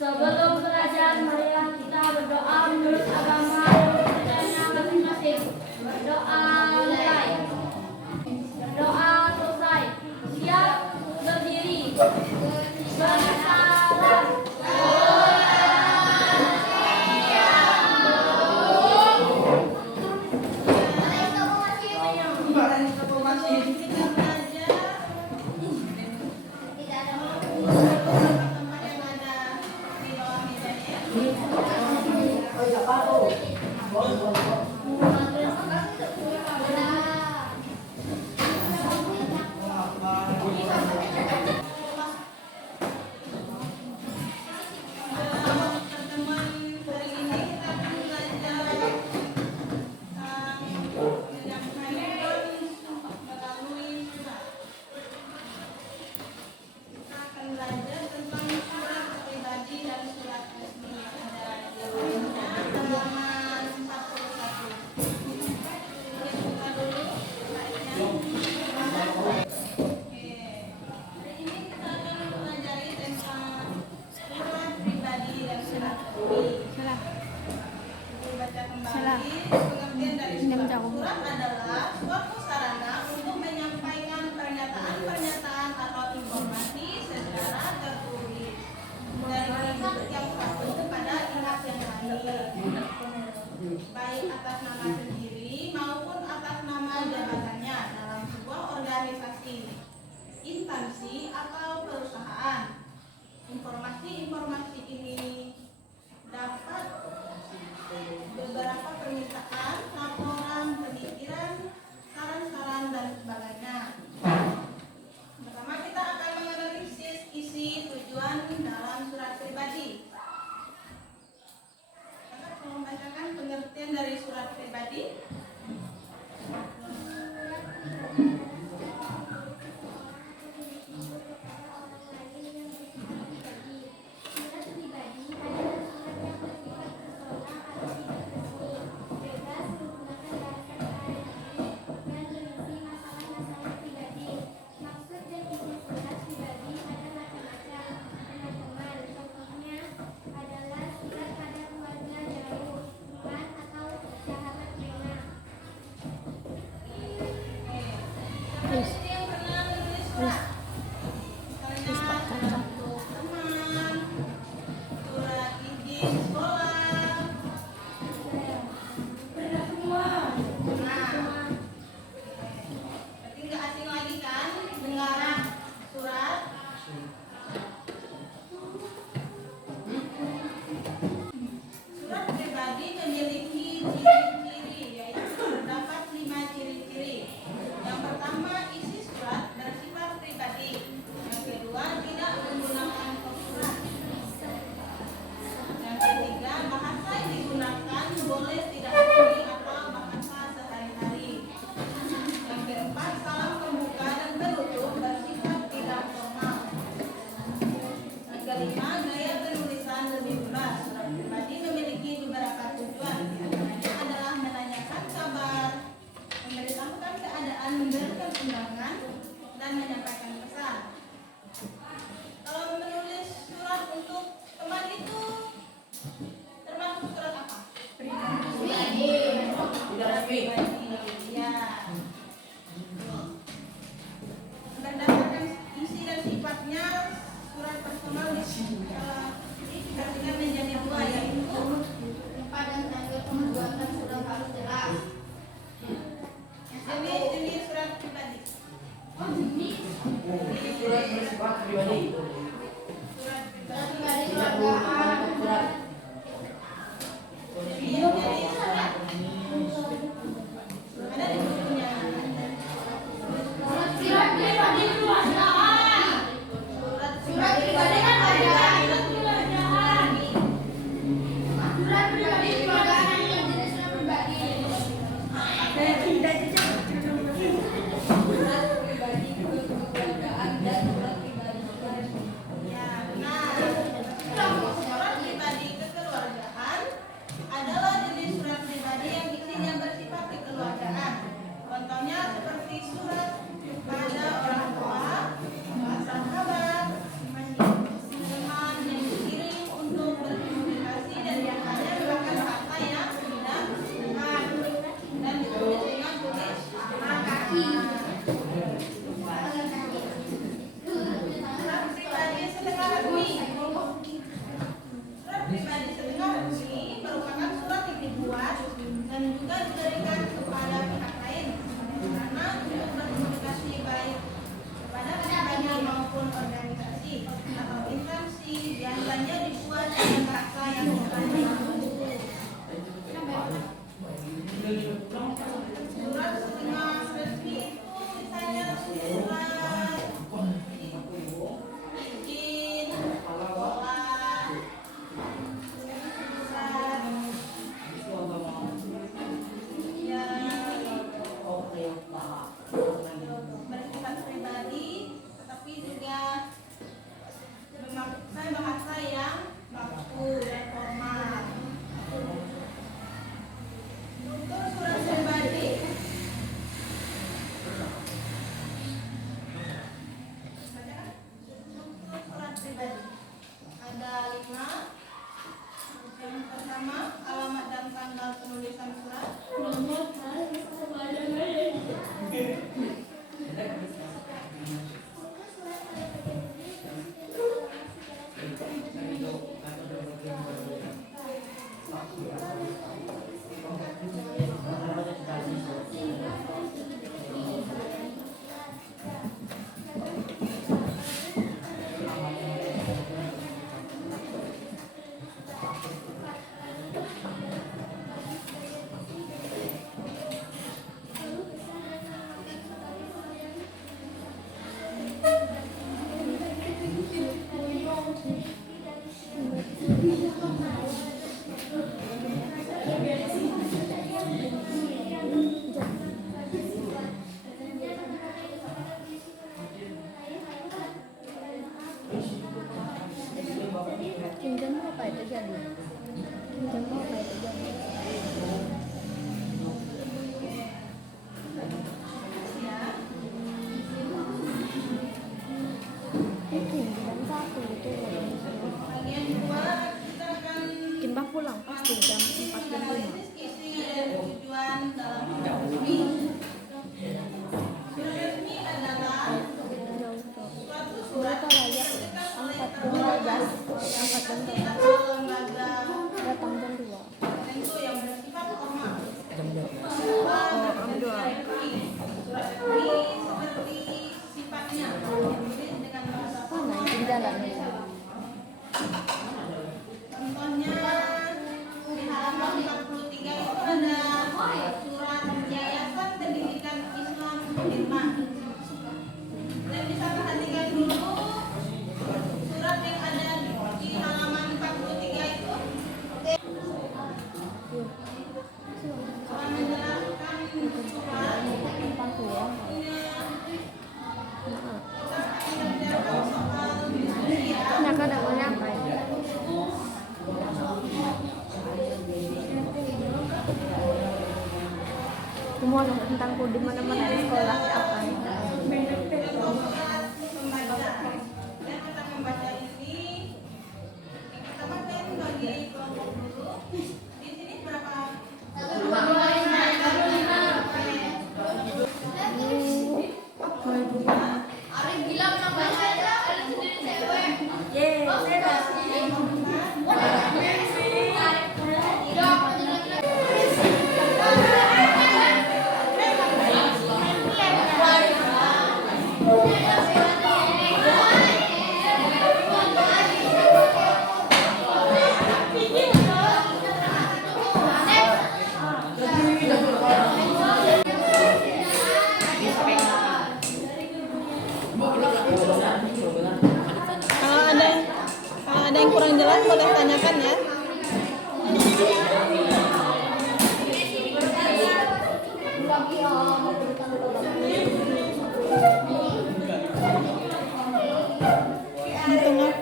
Sebelum belajar, marilah kita berdoa menurut agama yang dipercayanya masing-masing. Berdoa mulai. Berdoa selesai. Siap, berdiri. Bersalam. Pengertian dari surat adalah suatu sarana untuk menyampaikan pernyataan-pernyataan atau informasi secara tertulis dari pihak yang satu kepada pihak yang lain, baik atas nama sendiri maupun atas nama jabatannya dalam sebuah organisasi, instansi atau perusahaan. Informasi-informasi ini dapat beberapa permintaan, laporan, pemikiran, saran-saran, dan sebagainya. Pertama, kita akan menganalisis isi tujuan dalam surat pribadi. Kakak mau membacakan pengertian dari surat pribadi? Berdasarkan isi dan sifatnya, surat personal dibagi menjadi dua, yaitu tempat dan tanggal pembuatan surat harus jelas. Jenis surat pribadi. Surat bersifat pribadi. Surat pribadi keluargaan. tanggal penulisan surat. Pinjam apa itu jadi? Pinjam apa itu jadi? Pinjam satu itu. Bagian 2 kita akan Bikin bah pulang pasti jam 4 jam 5. isinya dan tujuan dalam surat resmi. Surat resmi adalah suatu surat yang diterbitkan oleh Angkat jam 2. atau lembaga Datang jam 2. tertentu yang bersifat formal. Jam 2. Surat resmi seperti sifatnya ditulis dengan bahasa Mana yang jalan nih? Contohnya di halaman 43 itu ada surat Yayasan Pendidikan Islam Sudirman. Dan bisa perhatikan dulu surat yang ada di halaman 43 itu akan menjelaskan surat Tempat pulang. mengerjakan soal diskusi ya. Nah, kadang mau nyampe. Semua tentang di mana-mana di sekolah apa? Surat membaca dan kata membaca ini yang pertama kan bagi kelompok dulu di sini berapa? Arif bilang namanya aja, Arif sendiri cewek. Kalau ada yang kurang jelas boleh tanyakan ya. Hitung apa?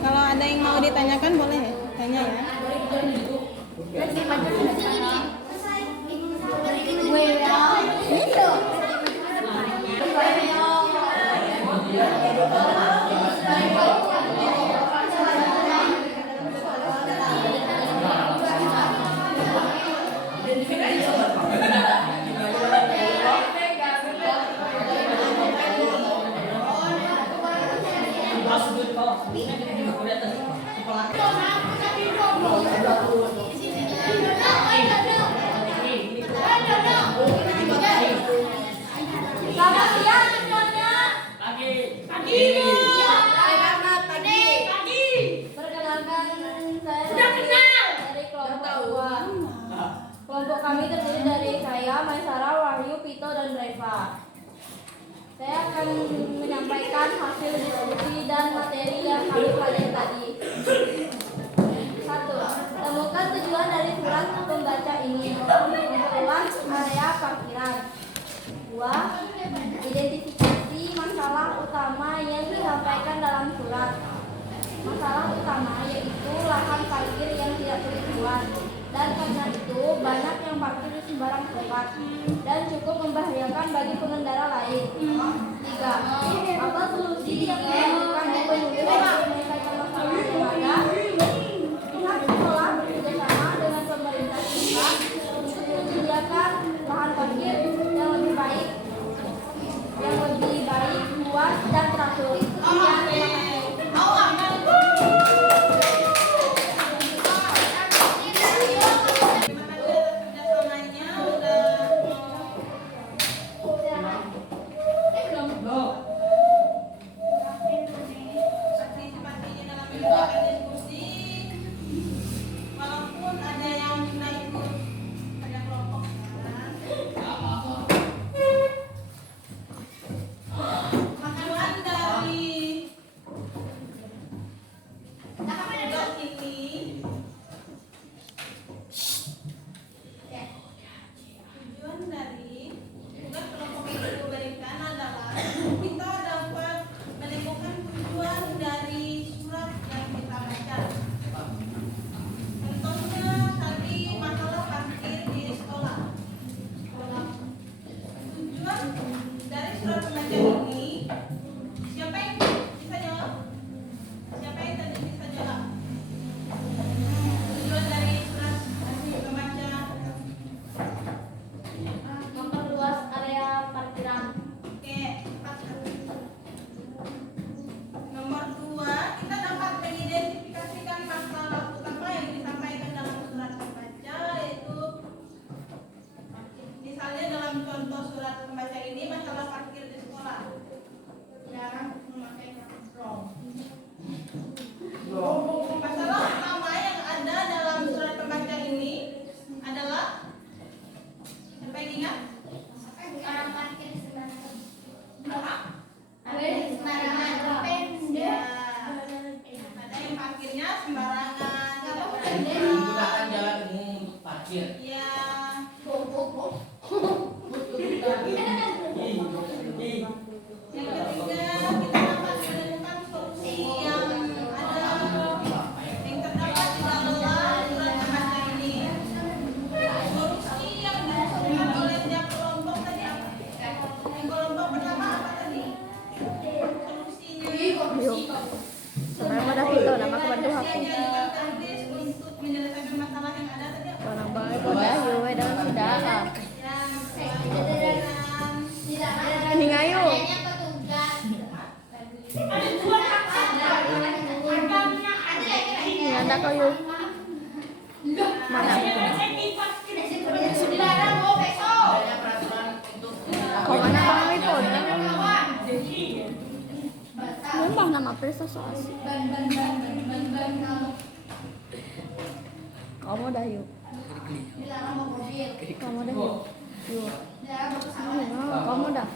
Kalau ada yang mau ditanyakan boleh ya, tanya ya. Selamat siang semuanya. Pagi. Selamat pagi. Perkenalkan saya dari kelompok 2. Kelompok kami terdiri dari saya, Maisara, Wahyu, Pito, dan Reva. Saya akan menyampaikan hasil diskusi dan materi yang kami pelajari tadi. 1. Temukan tujuan dari surat pembaca ini. Kemudian area parkiran. 2. Identifikasi masalah utama yang disampaikan dalam surat. masalah utama yaitu lahan parkir yang tidak bertujuan. Dan karena itu banyak yang parkir di sembarang tempat dan cukup membahayakan bagi pengendara lain. 3. Apa solusi yang dilakukan gubernur untuk menyelesaikan masalah yang ada? Pihak sekolah bekerjasama dengan pemerintah setempat untuk menyediakan lahan parkir yang lebih baik, luas dan teratur. Sekian, terima kasih. Kamu dah yuk. Kamu dah yuk. Kamu dah.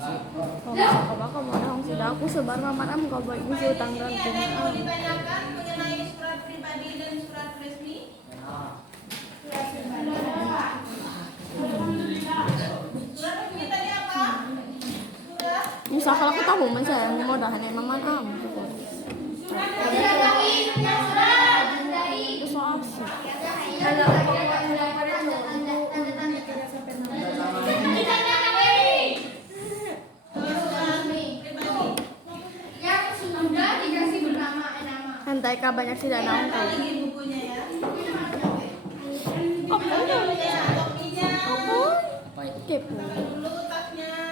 Kamu dah sudah aku sebar mamaram kau buat isi utang dan mau ditanyakan mengenai surat pribadi dan surat resmi? Surat resmi tadi apa? Surat. Misalkan aku tahu saya mau dah hanya mamaram. Hentai kah banyak sih danau kau. Lagi bukunya ya. Apa? Topinya. Kepo. Dulu tasnya.